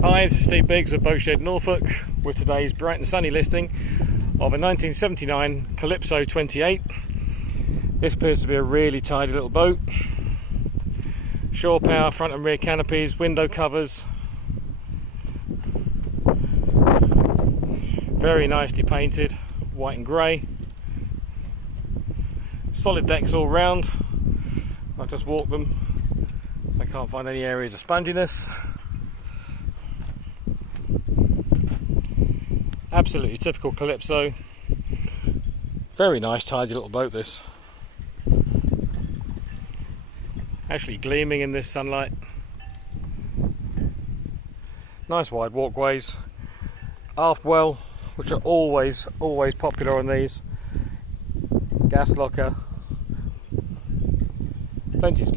Hi, this is Steve Biggs of Boatshed, Norfolk, with today's bright and sunny listing of a 1979 Calypso 28. This appears to be a really tidy little boat. Shore power, front and rear canopies, window covers. Very nicely painted, white and grey. Solid decks all round. I've just walked them. I can't find any areas of sponginess. Absolutely typical Calypso. Very nice, tidy little boat this. Actually gleaming in this sunlight. Nice wide walkways. Aft well, which are always popular on these. Gas locker. Plenty of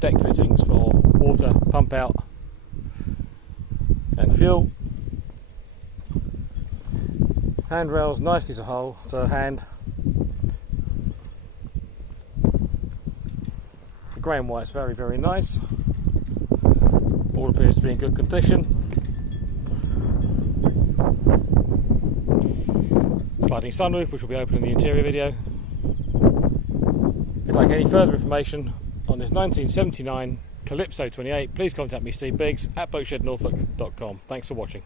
deck fittings for water, pump out and fuel. Handrails nicely to hand. The grey and white's very nice. All appears to be in good condition. Sliding sunroof, which will be open in the interior video. If you'd like any further information on this 1979 Calypso 28, please contact me, Steve Biggs, at boatshednorfolk.com. Thanks for watching.